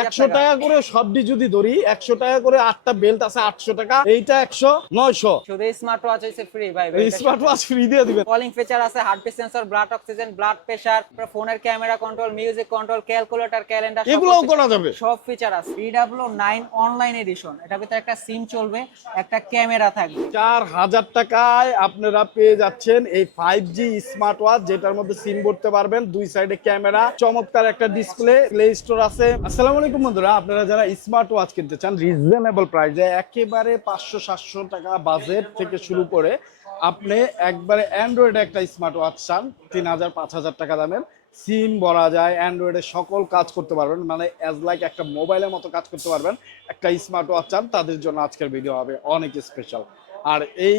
100 টাকা করে সবটি যদি ধরি 100 টাকা করে 8টা বেল্ট আছে 800 টাকা, এইটা 100 900। শুধু স্মার্ট ওয়াচ হইছে ফ্রি ভাই। স্মার্ট ওয়াচ ফ্রি দিয়ে দিবেন। কলিং ফিচার আছে, heartbeat sensor, blood oxygen, blood pressure, ফোনের camera control, music control, calculator, calendar, এগুলোও করা যাবে। সব ফিচার আছে। BW9 অনলাইন এডিশন, এটার ভিতরে একটা সিম চলবে, একটা ক্যামেরা থাকবে। 4000 টাকায় আপনারা পেয়ে যাচ্ছেন এই 5G স্মার্ট ওয়াচ, যেটার মধ্যে সিম ভরতে পারবেন, দুই সাইডে ক্যামেরা, চমৎকার একটা ডিসপ্লে, প্লে স্টোর আছে। আসসালামু আলাইকুম বন্ধুরা, আপনারা যারা স্মার্ট ওয়াচ কিনতে চান রিজনেবল প্রাইসে, একেবারে 500-700 টাকা বাজেট থেকে শুরু করে আপনি একবারে অ্যান্ড্রয়েড একটা স্মার্ট ওয়াচ চান 3000-5000 টাকা দামের, সিম ভরা যায়, অ্যান্ড্রয়েডের সকল কাজ করতে পারবেন, মানে অ্যাজ লাইক একটা মোবাইলের মতো কাজ করতে পারবেন, একটা স্মার্ট ওয়াচ চান, তাদের জন্য আজকের ভিডিও হবে অনেক স্পেশাল। আর এই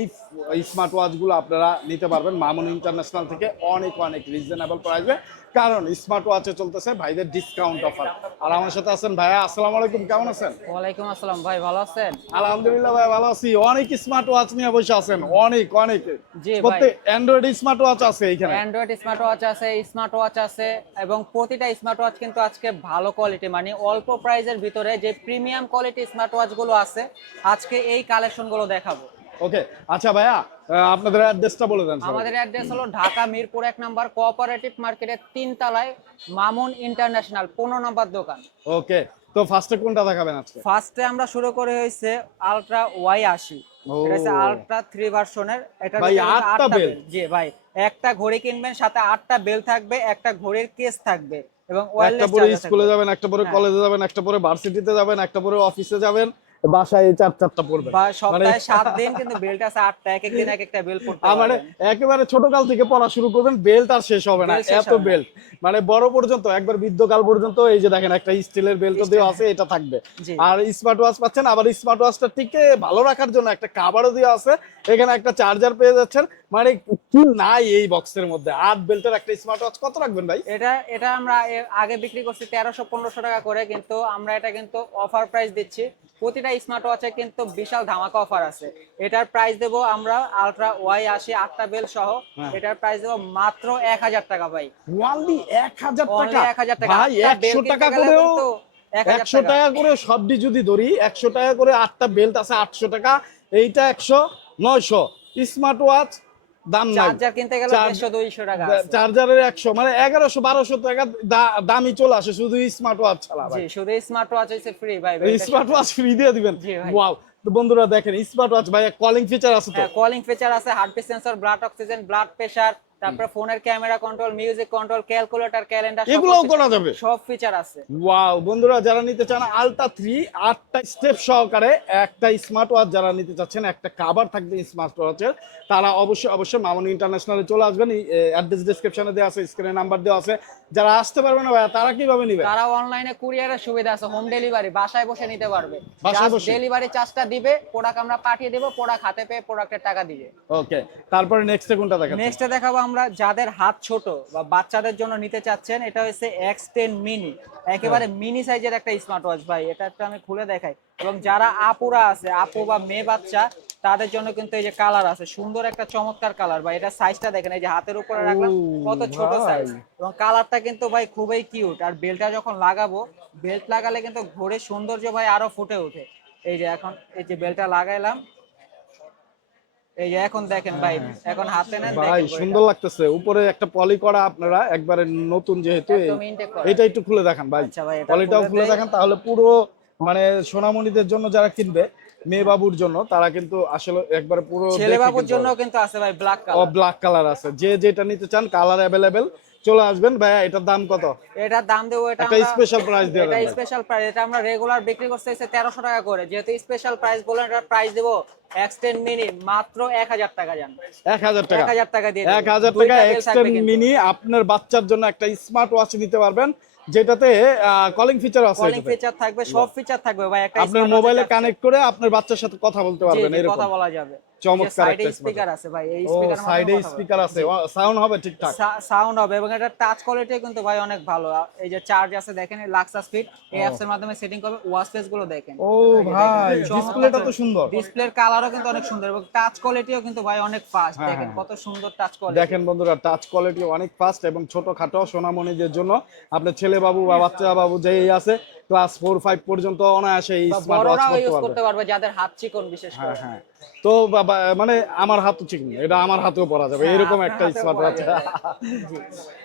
স্মার্ট ওয়াচগুলো আপনারা নিতে পারবেন মামুন ইন্টারন্যাশনাল থেকে অনেক অনেক রিজনেবল প্রাইসে, কারণ স্মার্ট ওয়াচে চলতেছে ভাইদের ডিসকাউন্ট অফার। আর আমার সাথে আছেন ভাইয়া, আসসালামু আলাইকুম, কেমন আছেন? ওয়ালাইকুম আসসালাম ভাই, ভালো আছেন? আলহামদুলিল্লাহ ভাই, ভালো আছি। অনেক স্মার্ট ওয়াচ নিয়ে বসে আছেন, অনেক অনেক। জি ভাই, প্রত্যেক অ্যান্ড্রয়েড স্মার্ট ওয়াচ আছে এখানে। অ্যান্ড্রয়েড স্মার্ট ওয়াচ আছে, স্মার্ট ওয়াচ আছে, এবং প্রতিটা স্মার্ট ওয়াচ কিন্তু আজকে ভালো কোয়ালিটি, মানে অল্প প্রাইসের ভিতরে যে প্রিমিয়াম কোয়ালিটি স্মার্ট ওয়াচ গুলো আছে, আজকে এই কালেকশন গুলো দেখাবো। ওকে, আচ্ছা ভাইয়া, আপনাদের অ্যাড্রেসটা বলে দেন। আমাদের অ্যাড্রেস হলো ঢাকা মিরপুর 1 নম্বর কোঅপারেটিভ মার্কেটের 3 তলায় মামুন ইন্টারন্যাশনাল 15 নম্বর দোকান। ওকে, তো ফার্স্টে কোনটা দেখাবেন আজকে? ফার্স্টে আমরা শুরু করে হইছে আলট্রা Y80, এটা হচ্ছে আলট্রা 3 ভার্সনের। এটা ভাই 8টা বেল। জি ভাই, একটা ঘড়ি কিনবেন, সাথে 8টা বেল থাকবে, একটা ঘড়ির কেস থাকবে, এবং একটা ওয়্যারলেস পরে চার্জার স্কুলে থাকবে। যাবেন, একটা পরে হ্যাঁ। কলেজে যাবেন, একটা পরে ভার্সিটিতে যাবেন, একটা পরে অফিসে যাবেন, বাসায় এই 4-4টা পড়বেন। বা মানে সপ্তাহে 7 দিন কিন্তু বেল্ট আছে 8টা, এক এক দিন এক একটা বেল পড়তে মানে পারবেন। একেবারে ছোট কাল থেকে পড়া শুরু করবেন, বেল্ট আর শেষ হবে না, বেল্ট শেষ এত হবে না। বেল্ট। মানে বড় পর্যন্ত একবার বৃদ্ধকাল পর্যন্ত এই যে দেখেন একটা স্টিলের বেল্টও দেওয়া আছে, এটা থাকবে। জি। আর স্মার্ট ওয়াচ পাচ্ছেন, আবার স্মার্ট ওয়াচটা টিকে ভালো রাখার জন্য একটা কাভারও দেওয়া আছে, এখানে একটা চার্জার পেয়ে যাচ্ছেন। মানে কি নাই এই বক্সের মধ্যে? 8 বেল্টের একটা স্মার্ট ওয়াচ কত রাখবেন ভাই? এটা এটা আমরা আগে বিক্রি করছি 1300-1500 টাকা করে, কিন্তু আমরা এটা কিন্তু অফার প্রাইস দিচ্ছি। প্রতিটা স্মার্ট ওয়াচে কিন্তু বিশাল ধামাকা অফার আছে। এটার প্রাইস দেবো আমরা আলট্রা Y80 8টা বেল সহ, এটার প্রাইস দেবো মাত্র 1000 টাকা ভাই। ওয়ানলি 1000 অনলি টাকা 1000 টাকা ভাই? 100 টাকা করেও, 100 টাকা করে সবটি যদি ধরি, 100 টাকা করে 8টা বেল্ট আছে 800 টাকা, এইটা 100 900। স্মার্ট ওয়াচ দাম নাই, চার্জার কিনতে গেলে 150-200 টাকা আছে। চার্জারের 100 মানে 1100-1200 টাকা দামই চলে আসে শুধু স্মার্ট ওয়াচ ছাড়া জি, ভাই। শুধু স্মার্ট ওয়াচ হইছে ফ্রি ভাই। স্মার্ট ওয়াচ ফ্রি দিয়ে দিবেন? জি ভাই। ওয়াও। তো বন্ধুরা দেখেন, স্মার্ট ওয়াচ ভাই কলিং ফিচার আছে তো? হ্যাঁ, কলিং ফিচার আছে, heartbeat sensor, blood oxygen, blood pressure, তারপর ফোনের camera control, music control, calculator, calendar, এগুলোও করা যাবে। সব ফিচার আছে। ওয়াও বন্ধুরা, যারা নিতে চান আলট্রা 3 8টা স্টেপ সহকারে একটা স্মার্ট ওয়াচ, যারা নিতে চাচ্ছেন একটা কভার থাকবে স্মার্ট ওয়াচের, তারা অবশ্যই অবশ্যই মামুন ইন্টারন্যাশনালে চলে আসবেন। অ্যাড্রেস ডেসক্রিপশনে দেওয়া আছে, স্ক্রিনে নাম্বার দেওয়া আছে। যারা আসতে পারবে না ভাই, তারা কিভাবে নেবে? তারা অনলাইনে কুরিয়ারের সুবিধা আছে, হোম ডেলিভারি, বাসায় বসে নিতে পারবে। বাসায় বসে? ডেলিভারি চার্জটা দিবে, প্রোডাক্ট আমরা পাঠিয়ে দেব, প্রোডাক্ট হাতে পেয়ে প্রোডাক্টের টাকা দিবে। ওকে, তারপরে নেক্সটে কোনটা দেখাচ্ছেন? নেক্সটে দেখাবো আমরা যাদের হাত ছোট বা বাচ্চাদের জন্য নিতে চাচ্ছেন, এটা হচ্ছে X10 মিনি, একেবারে মিনি সাইজের একটা স্মার্ট ওয়াচ ভাই। এটা একটা আমি খুলে দেখাই। এবং যারা আপুরা আছে, আপু বা মেয়ে বাচ্চা, তাদের জন্য কিন্তু এই যে কালার আছে, সুন্দর একটা চমৎকার কালার ভাই। এটা সাইজটা দেখেন, এই যে হাতের উপরে রাখলাম, কত ছোট সাইজ, এবং কালারটা কিন্তু ভাই খুবই কিউট। আর বেল্টটা যখন লাগাবো, বেল্ট লাগালে কিন্তু ঘোরের সৌন্দর্য ভাই আরো ফুটে ওঠে। এই যে এখন এই যে বেল্টটা লাগাইলাম, এই যে এখন দেখেন ভাই, এখন হাতে নেন ভাই দেখেন সুন্দর লাগতেছে, উপরে একটা পলি করা, আপনারা একবারে নতুন যেহেতু একদম ইনটেক করা। এটা একটু খুলে দেখান ভাই। আচ্ছা ভাই, এটা পলিটাও খুলে খুলে দেই। দেখান, তাহলে পুরো মানে সোনামণিদের জন্য যারা কিনবে, মেয়ে বাবুর জন্য, তারা কিন্তু আসলে একবারে পুরো ছেলে দেখে বাবুর কিনতে জন্য পারবে। কিন্তু আছে ভাই ব্ল্যাক ও কালার। ব্ল্যাক কালার আছে, যে যেটা নিতে চান কালার অ্যাভেলেবেল, চলে আসবেন ভাইয়া। এটার দাম কত? এটার দাম দেবো, এটা একটা আমরা স্পেশাল প্রাইস দিয়ে এটা দেন। Special price. এটা আমরা রেগুলার বিক্রি করতে এসে 1300 টাকা করে, যেহেতু স্পেশাল প্রাইস বলেন, এটার প্রাইস দেবো X10 মিনি মাত্র 1000 টাকা। জান 1000 টাকা? 1000 টাকা দিয়ে দেব। 1000 টাকা দুইটা বেল থাকবে X10 কিন্তু। মিনি আপনার বাচ্চার জন্য একটা স্মার্ট ওয়াচ নিতে পারবেন, যেটাতে কলিং ফিচার আছে। কলিং ফিচার থাকবে, সব ফিচার থাকবে ভাই। একটা আপনার মোবাইলে কানেক্ট করে আপনার বাচ্চার সাথে কথা বলতে পারবেন, কথা এরকম বলা যাবে। চমৎকার সাইডে একটা স্পিকার আছে ভাই, এই ও স্পিকার সাইডে স্পিকার আছে, সাউন্ড হবে ঠিকঠাক? সাউন্ড হবে, এবং এটা টাচ কোয়ালিটি কিন্তু ভাই অনেক ভালো। এই যে চার্জ আছে দেখেন, লাক্সা স্পিড, এই অ্যাপস এর মাধ্যমে সেটিং করবে। ওয়াচ ফেস গুলো দেখেন, ও ভাই ডিসপ্লেটা তো সুন্দর, ডিসপ্লের কালারও কিন্তু অনেক সুন্দর, এবং টাচ কোয়ালিটিও কিন্তু ভাই অনেক ফাস্ট। দেখেন কত সুন্দর টাচ কোয়ালিটি। দেখেন বন্ধুরা, টাচ কোয়ালিটি অনেক ফাস্ট এবং ছোটখাটো সোনামণিদের জন্য, আপনার ছেলে বাবু বা বাচ্চা বাবু যেই আছে, তো ক্লাস 4-5 পর্যন্ত অনায়াসে এই বা স্মার্ট ওয়াচ বড়রাও করতে ইউজ পারবে। করতে পারবে যাদের হাত চিকন বিশেষ হ্যাঁ করে। হ্যাঁ। তো বাবা মানে আমার হাতও ঠিক নেই, এটা আমার হাতেও পরা যাবে হ্যাঁ, এরকম আপনার একটা হাতেও স্মার্ট পরা ওয়াচ। যাবে। জি।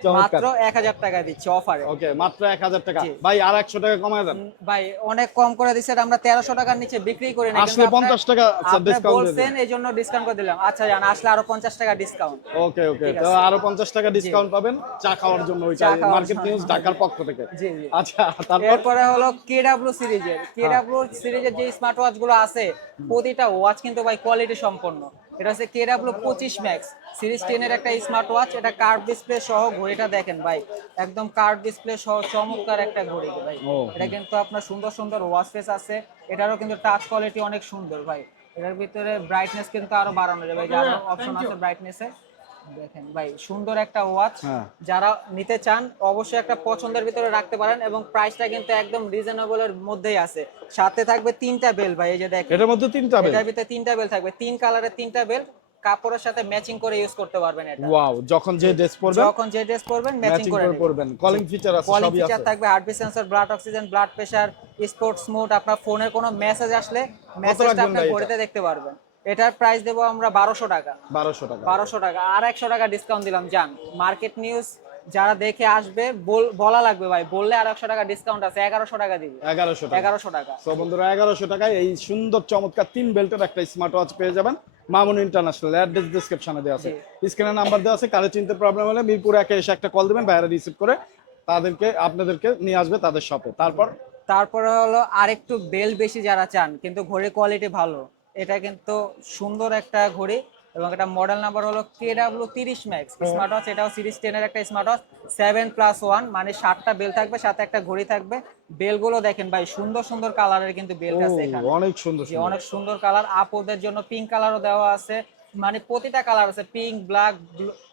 চমৎকার। মাত্র 1000 টাকা দিচ্ছি অফারে। ওকে, মাত্র 1000 টাকা। জি। ভাই আর 100 টাকা কমায় দেন। ভাই অনেক কম করে দিচ্ছেন, আমরা 1300 টাকার নিচে বিক্রি করি না, কিন্তু আসলে 50 টাকা আপনি ডিসকাউন্ট দিয়ে বলছেন দিন। এই জন্য ডিসকাউন্ট করে দিলাম। আচ্ছা জান, আসলে আরো 50 টাকা ডিসকাউন্ট। ওকে ওকে, ঠিক তো আছে। আরো 50 টাকা জি। ডিসকাউন্ট পাবেন চা খাওয়ার জন্য, ওইটা চা খাওয়ার মার্কেট জন্য। নিউজ ঢাকার পক্ষ থেকে। জি জি। আচ্ছা, তারপর এরপরে হলো কেডব্লিউ সিরিজের যে স্মার্ট ওয়াচ গুলো আছে, প্রতিটা ওয়াচ কিন্তু ভাই কোয়ালিটি সম্পন্ন। এটা হচ্ছে কেডব্লিউ 25 ম্যাক্স সিরিজ 10 এর একটা স্মার্ট ওয়াচ। এটা কার্ভ ডিসপ্লে সহ, ঘড়িটা দেখেন ভাই, একদম কার্ভ ডিসপ্লে সহ চমৎকার একটা ঘড়ি ভাই। ও, এটা কিন্তু আপনার সুন্দর সুন্দর ওয়াচ ফেস আছে, এটারও কিন্তু টাচ কোয়ালিটি অনেক সুন্দর ভাই। এটার ভিতরে ব্রাইটনেস কিন্তু আরো বাড়ানো যাবে, ভাই যার অপশন আছে ব্রাইটনেসে। দেখেন ভাই, সুন্দর একটা ওয়াচ। হ্যাঁ। যারা নিতে চান অবশ্যই একটা পছন্দের ভিতরে রাখতে পারেন, এবং প্রাইসটা কিন্তু একদম রিজনেবল এর মধ্যেই আছে। সাথে থাকবে 3টা বেল ভাই, এই যে দেখেন এটার মধ্যে 3টা বেল। এটার ভিতরে 3টা বেল থাকবে, 3 কালারের 3টা বেল। কাপড়ের সাথে ম্যাচিং করে ইউজ করতে পারবেন এটা। ওয়াও, যখন যে ড্রেস পরবেন যখন যে ড্রেস পরবেন ম্যাচিং ম্যাচিং করে করে নেবেন। পরবেন। কলিং ফিচার আছে, কলিং সবই ফিচার আছে। থাকবে, heartbeat sensor, blood oxygen, blood pressure, sports mode. আপনার ফোনের কোনো মেসেজ আসলে মেসেজটা রাখবেন আপনি ভাই এটা? ঘড়িতে দেখতে পারবেন। এটার প্রাইস দেবো আমরা 1200 টাকা। 1200 টাকা। 1200 টাকা, আর 100 টাকা ডিসকাউন্ট দিলাম। যান মার্কেট নিউজ যারা দেখে আসবে, বলা লাগবে ভাই, বললে আর 100 টাকা ডিসকাউন্ট আছে, 1100 টাকা দিবি। 1100 টাকা। 1100 টাকা। সো বন্ধুরা, 1100 টাকায় এই সুন্দর চমৎকার 3 বেল্টের একটা স্মার্ট ওয়াচ পেয়ে যাবেন মামুন ইন্টারন্যাশনাল। অ্যাড্রেস ডেসক্রিপশনে দেওয়া আছে, স্ক্রিনে নাম্বার দেওয়া আছে। কারে চিনতে প্রবলেম হলে মিরপুর 1 এসে একটা কল দিবেন, বাইরে রিসিভ করে আপনাদেরকে নিয়ে আসবে তাদের শপে। তারপরে হলো আরেকটু বেল বেশি যারা চান, কিন্তু ঘড়ির কোয়ালিটি ভালো, এটা কিন্তু সুন্দর একটা ঘড়ি, এবং এটা মডেল নাম্বার হলো কেডব্লিউ 30 ম্যাক্স স্মার্ট ওয়াচ। এটাও সিরিজ 10 এর একটা স্মার্ট ওয়াচ, 7+1 মানে 7টা বেল থাকবে, সাথে একটা ঘড়ি থাকবে। বেলগুলো দেখেন ভাই, সুন্দর সুন্দর কালারের কিন্তু বেল্ট আছে এখানে। অনেক সুন্দর জি, অনেক সুন্দর কালার। আপুদের জন্য পিঙ্ক কালারও দেওয়া আছে, মানে প্রতিটা কালার আছে, পিঙ্ক, ব্ল্যাক,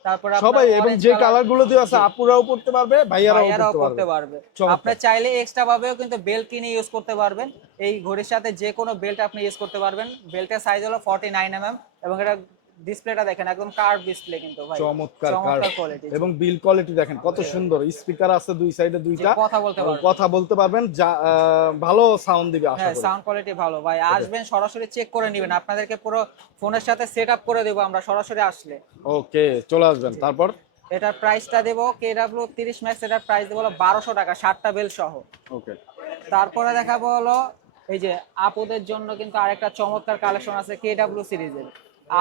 তারপরে সবাই, এবং যে কালার গুলো দেওয়া আছে আপুরাও পড়তে পারবে, ভাইয়ারাও পড়তে পারবে। আপনি চাইলে এক্সট্রা ভাবেও কিন্তু বেল্ট কিনে ইউজ করতে পারবেন। এই ঘড়ির সাথে যে কোনো বেল্ট আপনি ইউজ করতে পারবেন। বেল্টের সাইজ হলো 49 mm, এবং এটা ডিসপ্লেটা দেখেন একদম কার্ভ ডিসপ্লে কিন্তু ভাই, চমৎকার কোয়ালিটি। এবং বিল কোয়ালিটি দেখেন কত সুন্দর। স্পিকার আছে দুই সাইডে, দুইটা কথা বলতে পারবেন, ভালো সাউন্ড দিবে আশা হ্যাঁ, করি। সাউন্ড কোয়ালিটি ভালো ভাই। আসবেন সরাসরি চেক করে নেবেন, আপনাদেরকে পুরো ফোনের সাথে সেটআপ করে দেব আমরা সরাসরি আসলে। ওকে, চলে আসবেন। তারপর এটার প্রাইসটা দেব কেডব্লিউ 30 ম্যাক্স, এটার প্রাইস দেব হলো 1200 টাকা, 7টা বেল সহ। ওকে, তারপরে দেখাবো হলো এই যে আপুদের জন্য কিন্তু আরেকটা চমৎকার কালেকশন আছে কেডব্লিউ সিরিজের।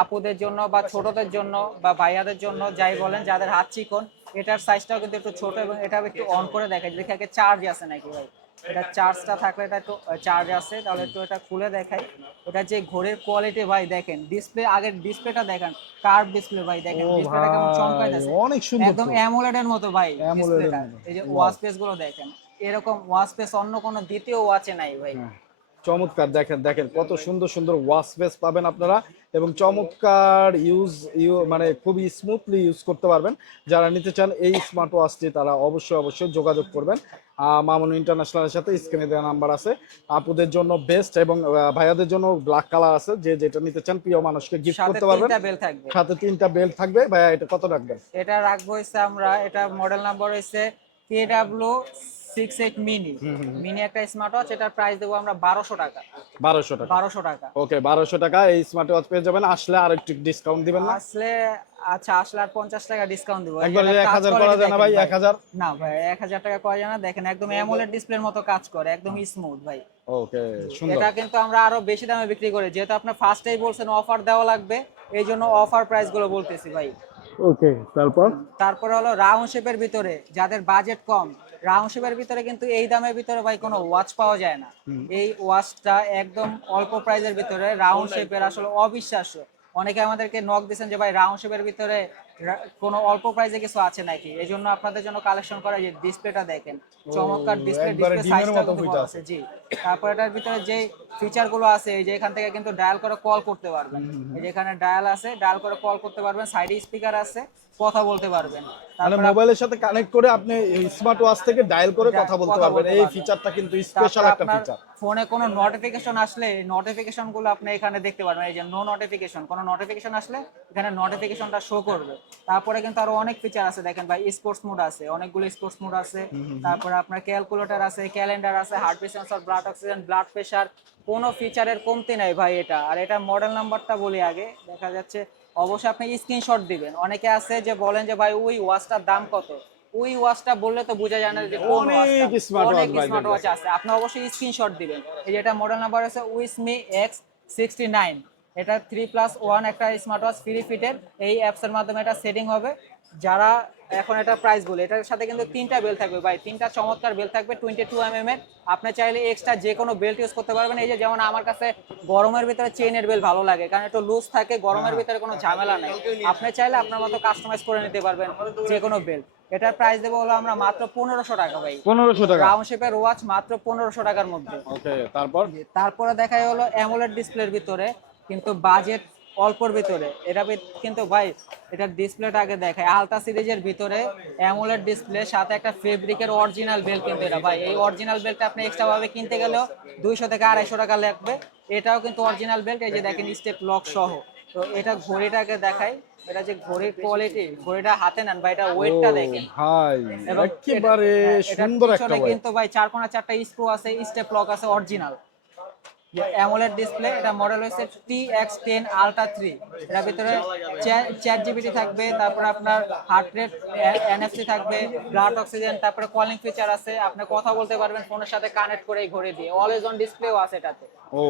আপুদের জন্য বা ছোটদের জন্য বা ভাইয়াদের জন্য, যাই বলেন, যাদের হাত চিকন। এটার সাইজটাও কিন্তু একটু ছোট, এবং এটা একটু অন করে দেখাই, দেখে চার্জ আছে নাকি ভাই। এটা চার্জটা থাকলে, এটা একটু চার্জ আছে, তাহলে একটু এটা খুলে দেখাই। এটা যে ঘড়ির কোয়ালিটি ভাই দেখেন, ডিসপ্লে, আগের ডিসপ্লেটা দেখেন, কার্ভ ডিসপ্লে ভাই, দেখেন ডিসপ্লেটা কেমন চমকাইতেছে, অনেক সুন্দর, একদম অ্যামোলেড এর মতো ভাই ডিসপ্লেটা। এই যে ওয়াচ পেস গুলো দেখেন, এরকম ওয়াচ পেস অন্য কোনো দ্বিতীয় ওয়াচে নাই ভাই। চমৎকার। দেখেন দেখেন কত সুন্দর সুন্দর ওয়াচ বেস পাবেন আপনারা, এবং চমৎকার মানে খুবই স্মুথলি ইউজ করতে পারবেন। যারা নিতে চান এই স্মার্ট ওয়াচটি, তারা অবশ্যই যোগাযোগ করবেন মামুন ইন্টারন্যাশনালের সাথে। স্ক্রিনে দেওয়া নাম্বার আছে। আপুদের জন্য বেস্ট, এবং ভাইয়াদের জন্য ব্ল্যাক কালার আছে, যে যেটা নিতে চান প্রিয় মানুষকে গিফট করতে পারবেন। সাথে 3টা বেল্ট থাকবে। ভাইয়া এটা কত রাখবেন? এটা রাখবো হচ্ছে আমরা, এটা মডেল নাম্বার হচ্ছে কেডব্লিউ 68 মিনি একটা স্মার্ট ওয়াচ। এটার প্রাইস দেবো আমরা 1200 টাকা। 1200 টাকা। 1200 টাকা। ওকে, 1200 টাকা এই স্মার্ট ওয়াচ পেয়ে যাবেন। আসলে আর একটু ডিসকাউন্ট দিবেন না? আসলে আচ্ছা, আসলে আর 50 টাকা ডিসকাউন্ট দিব। একবার 1000 করা যায় না ভাই? 1000 না ভাই, 1000 টাকা করা যায় না। দেখেন একদম অ্যামোলেড ডিসপ্লের মতো কাজ করে, একদম স্মুথ ভাই। ওকে, সুন্দর। এটা কিন্তু আমরা আরো বেশি দামে বিক্রি করি, যেহেতু আপনি ফার্স্টেই বলছেন অফার দেওয়া লাগবে, এই জন্য অফার প্রাইস গুলো বলতেছি ভাই। ওকে, তারপরে হলো রাউন্ড শেপের ভিতরে, যাদের বাজেট কম, রাউন্ড শেপের ভিতরে কিন্তু এই দামের ভিতরে ভাই কোনো ওয়াচ পাওয়া যায় না। এই ওয়াচটা একদম অল্প প্রাইসের ভিতরে রাউন্ড শেপের, আসলে অবিশ্বাস্য। অনেকে আমাদেরকে নক দিয়েছেন যে ভাই রাউন্ড শেপের ভিতরে কোনো অল্প প্রাইসে কিছু আছে নাকি। এই জন্য আপনাদের জন্য কালেকশন করা, যে ডিসপ্লেটা দেখেন, চমৎকার ডিসপ্লে সাইজটা কিন্তু বড় আছে। জি, তারপর এটার ভিতরে যে ফিচার গুলো আছে, এই যে এখান থেকে কিন্তু ডায়াল করে কল করতে পারবেন। এই যে এখানে ডায়াল আছে, ডায়াল করে কল করতে পারবেন। সাইডে স্পিকার আছে, কথা বলতে পারবেন। মানে মোবাইলের সাথে কানেক্ট করে আপনি স্মার্ট ওয়াচ থেকে ডায়াল করে কথা বলতে পারবেন। এই ফিচারটা কিন্তু স্পেশাল একটা ফিচার। ফোনে কোনো নোটিফিকেশন আসলে নোটিফিকেশন গুলো আপনি এখানে দেখতে পারবেন। এই যে নো নোটিফিকেশন, কোনো নোটিফিকেশন আসলে এখানে নোটিফিকেশনটা শো করবে। তারপরে কিন্তু আরো অনেক ফিচার আছে দেখেন ভাই, স্পোর্টস মোড আছে, অনেকগুলো স্পোর্টস মোড আছে। তারপরে আপনার ক্যালকুলেটর আছে, ক্যালেন্ডার আছে, heartbeat sensor, blood oxygen, blood pressure, কোনো ফিচারের কমতি নাই ভাই এটা। আর এটা মডেল নাম্বারটা বলি আগে, দেখা যাচ্ছে অবশ্যই আপনি স্ক্রিনশট দিবেন। অনেকে আছে যে বলেন যে ভাই ওই ওয়াচটার দাম কত, ওই ওয়াচটা বললে তো বোঝা যায় না যে কোন অনেক ওয়াচটা। স্মার্ট অনেক ওয়াচ ভাই স্মার্ট ওয়াচ আছে, আপনি অবশ্যই স্ক্রিনশট দিবেন। এই যে এটা মডেল নাম্বার আছে উইসমি X69। এটা 3+1 একটা স্মার্ট ওয়াচ ফ্রি ফিটের, এই অ্যাপস এর মাধ্যমে এটা সেটিং হবে। যারা এখন এটা প্রাইস বলে, এটার সাথে কিন্তু 3টা বেল থাকবে ভাই, 3টা চমৎকার বেল থাকবে 22 mm এর। আপনি চাইলে এক্সট্রা যে কোনো বেল্ট ইউজ করতে পারবেন। এই যে যেমন আমার কাছে গরমের ভিতরে চেইনের বেল ভালো লাগে, কারণ একটু লুজ থাকে, গরমের ভিতরে কোনো ঝামেলা নেই। আপনি চাইলে আপনার মতো কাস্টমাইজ করে নিতে পারবেন যে কোনো বেল্ট। এটার প্রাইস দেবো হলো আমরা মাত্র 1500 টাকা ভাই। 1500 টাকা। রাউন্ড শেপের ওয়াচ মাত্র 1500 টাকার মধ্যে। ওকে, তারপর তারপরে দেখাই হলো অ্যামোলেড ডিসপ্লের ভিতরে, কিন্তু বাজেট অল্পর ভিতরে। এটা কিন্তু ভাই এটার ডিসপ্লেটা আগে দেখায়, আলট্রা সিরিজের ভিতরে অ্যামোলেড ডিসপ্লে, সাথে একটা ফেব্রিকের অরিজিনাল বেল। কিন্তু এটা ভাই, এই অরিজিনাল বেলটা আপনি এক্সট্রা ভাবে কিনতে গেলেও 200 থেকে 250 টাকা লাগবে। এটাও কিন্তু অরিজিনাল বেল্ট, এই যে দেখেন স্টেপ লক সহ। তো এটা ঘড়িটাকে দেখাই, এটা যে ঘড়ির কোয়ালিটি, ঘড়িটা হাতে নেন ভাই, এটা ওয়েটটা দেখেন ভাই এবং একেবারে সুন্দর একটা ওয়াচ। কিন্তু ভাই 4 স্ক্রু আছে, স্টেপ লক আছে অরিজিনাল। অ্যামোলেড ডিসপ্লে, এটা মডেল হচ্ছে TX10 Ultra 3। এটার ভিতরে চ্যাট জিপিটি থাকবে, তারপরে আপনার হার্ট রেট NFC থাকবে, ব্লাড অক্সিজেন, তারপরে কলিং ফিচার আছে, আপনি কথা বলতে পারবেন ফোনের সাথে কানেক্ট করে এই ঘড়ি দিয়ে। অলওয়েজ অন ডিসপ্লেও আছে এটাতে। ও,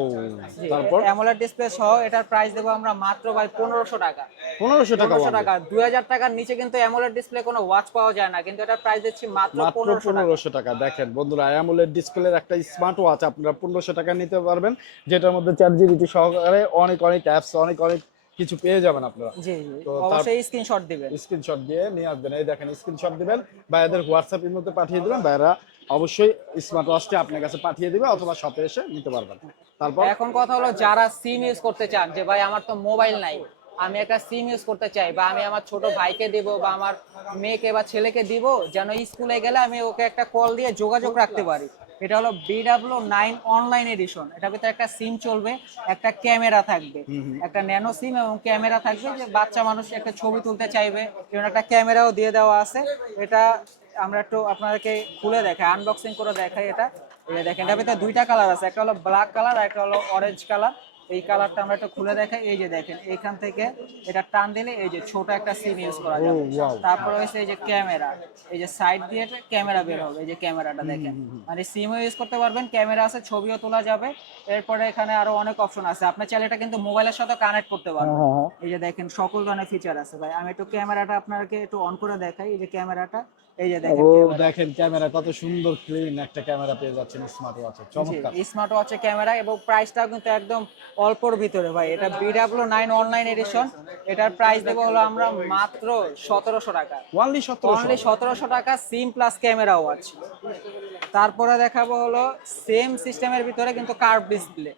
তারপর অ্যামোলেড ডিসপ্লে সহ এটার প্রাইস দেবো আমরা মাত্র ভাই 1500 টাকা। 1500 টাকা। 1500 টাকা। 2000 টাকার নিচে কিন্তু অ্যামোলেড ডিসপ্লে কোনো ওয়াচ পাওয়া যায় না, কিন্তু এটার প্রাইস দিচ্ছি মাত্র মাত্র 1500 টাকা। দেখেন বন্ধুরা, অ্যামোলেড ডিসপ্লের একটা স্মার্ট ওয়াচ আপনারা 1500 টাকা নিতে পারবেন, যেটার মধ্যে 4GB সহকারে অনেক অনেক অ্যাপস, অনেক অনেক কিছু পেয়ে যাবেন আপনারা। জি জি, তো অবশ্যই স্ক্রিনশট দিবেন। স্ক্রিনশট দিয়ে নিয়ে আসবেন। এই দেখেন স্ক্রিনশট দিবেন, ভাইয়াদের হোয়াটসঅ্যাপের মধ্যে পাঠিয়ে দিবেন, ভাইয়ারা অবশ্যই স্মার্ট ওয়াচটি আপনার কাছে পাঠিয়ে দিবে, অথবা শপে এসে নিতে পারবেন। তারপর এখন কথা হলো, যারা সিম ইউজ করতে চান, যে ভাই আমার তো মোবাইল নাই, আমি একটা সিম ইউজ করতে চাই, বা আমি আমার ছোট ভাইকে দিব, বা আমার মেয়েকে বা ছেলেকে দিব, যেন স্কুলে গেলে আমি ওকে একটা কল দিয়ে যোগাযোগ রাখতে পারি। এটা হলো BW9 অনলাইন এডিশন। এটার ভিতরে একটা সিম চলবে, একটা ক্যামেরা থাকবে, একটা ন্যানো সিম এবং ক্যামেরা থাকবে, যে বাচ্চা মানুষ একটা ছবি তুলতে চাইবে, যেমন একটা ক্যামেরাও দিয়ে দেওয়া আছে। এটা আমরা একটু আপনাদেরকে খুলে দেখাই, আনবক্সিং করে দেখাই। এটা এই যে দেখেন, এটার ভিতরে 2টা কালার আছে, একটা হলো ব্ল্যাক কালার আর একটা হলো অরেঞ্জ কালার। এই কালারটা আমরা একটু খুলে দেখাই। এই যে দেখেন, এখান থেকে এটা টান দিলে এই যে ছোট একটা সিম ইউজ করা যাবে। তারপরে হচ্ছে এই যে ক্যামেরা, এই যে সাইড দিয়ে ক্যামেরা বের হবে, এই যে ক্যামেরাটা দেখেন, মানে সিমও ইউজ করতে পারবেন, ক্যামেরা আছে, ছবিও তোলা যাবে। এরপরে এখানে আরো অনেক অপশন আছে, আপনি চাইলে এটা কিন্তু মোবাইলের সাথে কানেক্ট করতে পারবেন। এই যে দেখেন, সকল ধরনের ফিচার আছে ভাই। আমি একটু ক্যামেরাটা আপনাকে একটু অন করে দেখাই। এই যে ক্যামেরাটা, এই যে দেখেন দেখেন ক্যামেরা কত সুন্দর ক্লিন একটা ক্যামেরা পেয়ে যাচ্ছেন স্মার্ট ওয়াচে, চমৎকার। স্মার্ট ওয়াচের ক্যামেরা, এবং প্রাইসটাও কিন্তু একদম অল্পর ভিতরে ভাই। এটা BW9 অনলাইন এডিশন। এটার প্রাইস দেবো হলো আমরা মাত্র 1700 টাকা। অনলি 1700। 1700 টাকা, সিম প্লাস ক্যামেরা ওয়াচ। তারপরে দেখাবো হলো সেম সিস্টেমের ভিতরে কিন্তু কার্ভ ডিসপ্লে।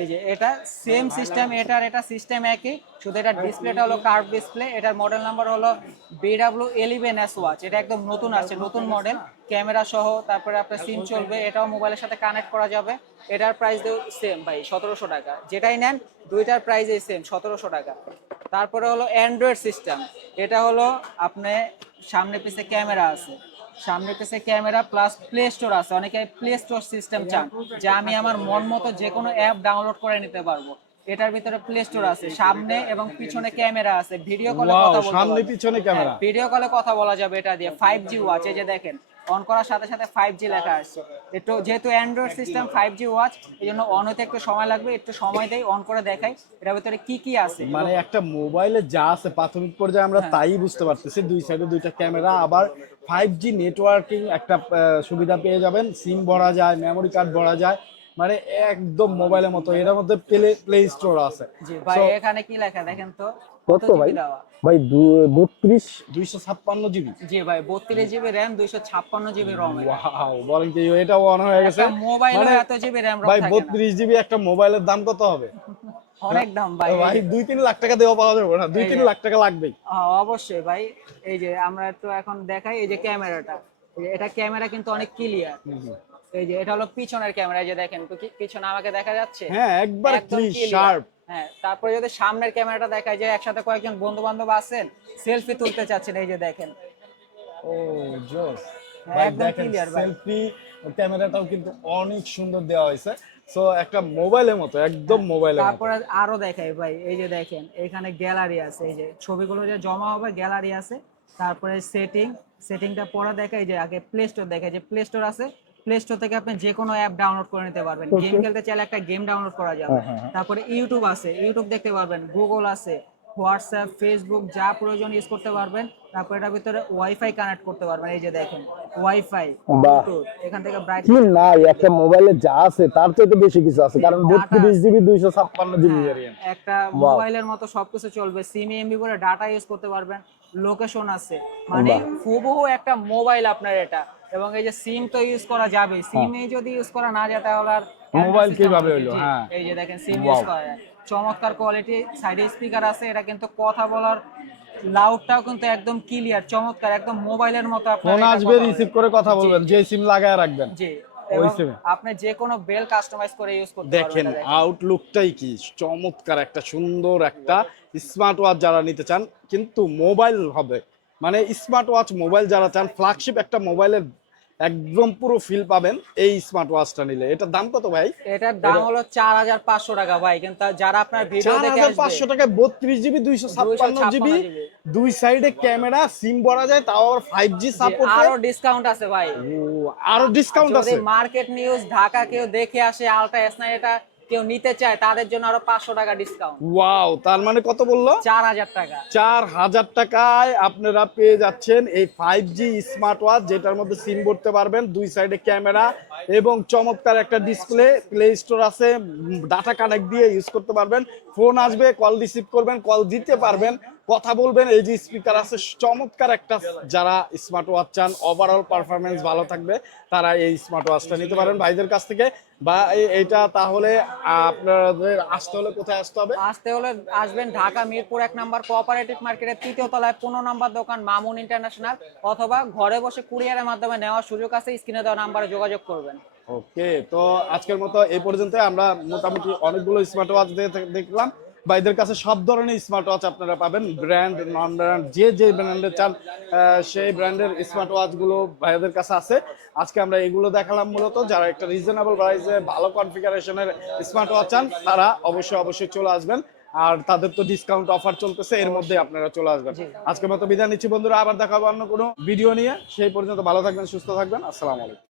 এই যে এটা সেম সিস্টেম, এটা সিস্টেম একই, শুধু এটা ডিসপ্লেটা হলো কার্ভ ডিসপ্লে। এটার মডেল নাম্বার হলো BW11S ওয়াচ। এটা একদম নতুন আছে, নতুন মডেল, ক্যামেরা সহ। তারপরে আপনার সিম চলবে, এটাও মোবাইলের সাথে কানেক্ট করা যাবে। এটার প্রাইস দেব সেম ভাই 1700 টাকা। যেটাই নেন দুইটার প্রাইসই সেম 1700 টাকা। তারপরে হলো অ্যান্ড্রয়েড সিস্টেম। এটা হলো আপনি সামনে পিছে ক্যামেরা আছে, সামনে পিছে ক্যামেরা প্লাস প্লে স্টোর আছে। অনেকে প্লে স্টোর সিস্টেম চান, যে আমি আমার মন মতো যে কোনো অ্যাপ ডাউনলোড করে নিতে পারবো। এটার ভিতরে প্লে স্টোর আছে, সামনে এবং পিছনে ক্যামেরা আছে, ভিডিও কলে কথা বলতে সামনে পারবেন। পিছনে ক্যামেরা, ভিডিও কলে কথা বলা যাবে এটা দিয়ে। 5G ওয়াচ, এই যে দেখেন অন করার সাথে সাথে 5G লেখা আসছে। একটু যেহেতু অ্যান্ড্রয়েড সিস্টেম 5G ওয়াচ, এই জন্য অন হতে একটু সময় লাগবে, একটু সময় দেই, অন করে দেখাই এটার ভিতরে কি কি আছে। মানে একটা মোবাইলে যা আছে প্রাথমিক পর্যায়ে আমরা তাই বুঝতে পারতেছি। দুই সাইডে দুইটা ক্যামেরা, আবার 5G নেটওয়ার্কিং একটা সুবিধা পেয়ে যাবেন, সিম ভরা যায়, মেমোরি কার্ড ভরা যায়, মানে একদম মোবাইলের মতো। এর মধ্যে প্লে স্টোর আছে। জি ভাই, এখানে কি লেখা দেখেন তো, কত ভাই? দেওয়া ভাই 256GB। জি ভাই, 32GB র‍্যাম, 256GB রম। ওয়াও, বলেন কি, এটাও অন হয়ে গেছে। মোবাইলে এত জিবি র‍্যাম রম ভাই থাকে না। 32GB একটা মোবাইলের দাম কত হবে? অনেক দাম ভাই। ভাই 2-3 লাখ টাকা দেওয়া পাওয়া যাবে না, 2-3 লাখ টাকা লাগবেই। অবশ্যই ভাই। এই যে আমরা একটু এখন দেখাই, এই যে ক্যামেরাটা, এটা ক্যামেরা কিন্তু অনেক ক্লিয়ার। এই যে এটা হলো পিছনের ক্যামেরা, এই যে দেখেন পিছনে আমাকে দেখা যাচ্ছে, হ্যাঁ, একবার ক্লিন শার্প। হ্যাঁ, তারপরে যদি সামনের ক্যামেরাটা দেখায় যে একসাথে কয়েকজন বন্ধু বান্ধব আছেন, সেলফি তুলতে চাচ্ছেন, এই যে দেখেন। ও জোস হ্যাঁ, ভাই, একদম দেখেন ক্লিয়ার ভাই। সেলফি ক্যামেরাটাও কিন্তু অনেক সুন্দর দেওয়া হয়েছে। সো একটা মোবাইলের মতো, একদম মোবাইলের মতো। তারপরে আরো দেখাই ভাই, এই যে দেখেন এখানে গ্যালারি আছে, এই যে ছবিগুলো যে জমা হবে গ্যালারি আছে। তারপরে সেটিংটা পরে দেখাই যে আগে প্লে স্টোর দেখাই যে প্লে স্টোর আছে। প্লে স্টোর থেকে আপনি যে কোনো অ্যাপ ডাউনলোড করে নিতে পারবেন। গেম খেলতে চাইলে একটা গেম ডাউনলোড করা যাবে। তারপরে ইউটিউব আছে, ইউটিউব দেখতে পারবেন। গুগল আছে, হোয়াটসঅ্যাপ, ফেসবুক যা প্রয়োজন ইউজ করতে পারবেন। তারপর এটার ভিতরে ওয়াইফাই কানেক্ট করতে পারবেন, এই যে দেখেন ওয়াইফাই, বাহ, ব্লুটুথ, এখান থেকে ব্রাইট কি নাই একটা মোবাইলে যা আছে তার চাইতে বেশি কিছু আছে, কারণ Data 32 জিবি 256 জিবি ভেরিয়েন্ট। একটা মোবাইলের মতো সবকিছু চলবে। সিম এমবি করে ডাটা ইউজ করতে পারবেন। লোকেশন আছে, মানে হুবহু একটা মোবাইল আপনার এটা। এবং এই যে সিম তো ইউজ করা যাবে, সিম যদি ইউজ করা না যায় তাহলে আর মোবাইল Android system কিভাবে হবে? হলো? জি, হ্যাঁ, এই যে দেখেন সিম Wow. ইউজ করা যায়। চমৎকার কোয়ালিটি, সাইডে স্পিকার আছে, এটা কিন্তু কথা বলার লাউডটাও কিন্তু একদম ক্লিয়ার, চমৎকার, একদম মোবাইলের মতো আপনার ফোন এটা আসবে, কথা রিসিভ হবে। করে কথা জি, বলবেন, যে সিম লাগায় রাখবেন জি। ওই এবং সিমে। আপনি যে কোনো বেল কাস্টমাইজ করে ইউজ করতে পারবেন, দেখেন এটা দেখেন। আউটলুকটাই কি চমৎকার, একটা সুন্দর একটা স্মার্ট ওয়াচ যারা নিতে চান, কিন্তু মোবাইল হবে, মানে স্মার্ট ওয়াচ মোবাইল যারা চান, ফ্ল্যাগশিপ একটা মোবাইলের একদম পুরো ফিল পাবেন এই স্মার্ট ওয়াচটা নিলে। এটার দাম কত ভাই? এটার দাম হলো 4,500 টাকা ভাই, কিন্তু যারা আপনার ভিডিও দেখে আসবে 4500 টাকায় 32 জিবি 256 জিবি, 256 জিবি। দুই সাইডে ক্যামেরা, সিম ভরা যায়, তাও আবার 5G সাপোর্টে। আরো ডিসকাউন্ট আছে ভাই। আরো ডিসকাউন্ট যদি আছে? মার্কেট নিউজ ঢাকা কেউ দেখে আসে, আলট্রা এস9 এটা কেউ নিতে চায়, তাদের জন্য আরো 500 টাকা ডিসকাউন্ট। ওয়াও, তার মানে কত বললো? 4,000 টাকা। 4000 টাকায় আপনারা পেয়ে যাচ্ছেন এই 5G স্মার্ট ওয়াচ, যেটার মধ্যে সিম ভরতে পারবেন, দুই সাইডে ক্যামেরা এবং চমৎকার একটা ডিসপ্লে, প্লে স্টোর আছে, ডাটা কানেক্ট দিয়ে ইউজ করতে পারবেন। ফোন আসবে, কল রিসিভ করবেন, কল দিতে পারবেন, কথা বলবেন, এই যে স্পিকার আছে, চমৎকার একটা। যারা স্মার্ট ওয়াচ চান, ওভারঅল পারফরমেন্স ভালো থাকবে, তারা এই স্মার্ট ওয়াচটা নিতে পারেন ভাইদের কাছ থেকে। বা এইটা তাহলে আপনাদের আসতে হলে কোথায় আসতে হবে? আসতে হলে আসবেন ঢাকা মিরপুর 1 নম্বর কোঅপারেটিভ মার্কেটের 3য় তলায় 15 নম্বর দোকান মামুন ইন্টারন্যাশনাল, অথবা ঘরে বসে কুরিয়ারের মাধ্যমে নেওয়ার সুযোগ আছে। স্ক্রিনে দেওয়া নাম্বারে যোগাযোগ করবেন। ওকে, তো আজকের মতো এই পর্যন্ত। আমরা মোটামুটি অনেকগুলো স্মার্ট ওয়াচ দেখলাম ভাইদের কাছে। সব ধরনের স্মার্ট ওয়াচ আপনারা পাবেন, ব্র্যান্ড নন ব্র্যান্ড, যে যে ব্র্যান্ডের চান সেই ব্র্যান্ডের স্মার্ট ওয়াচ গুলো ভাইদের কাছে আছে। আজকে আমরা এগুলো দেখালাম মূলত। যারা একটা রিজনেবল প্রাইসে ভালো কনফিগারেশনের স্মার্ট ওয়াচ চান, তারা অবশ্যই চলে আসবেন। আর তাদের তো ডিসকাউন্ট অফার চলতেছে, এর মধ্যে আপনারা চলে আসবেন। আজকের মতো বিদায় নিচ্ছি বন্ধুরা, আবার দেখা হবে অন্য কোনো ভিডিও নিয়ে। সেই পর্যন্ত ভালো থাকবেন, সুস্থ থাকবেন, আসসালামু আলাইকুম।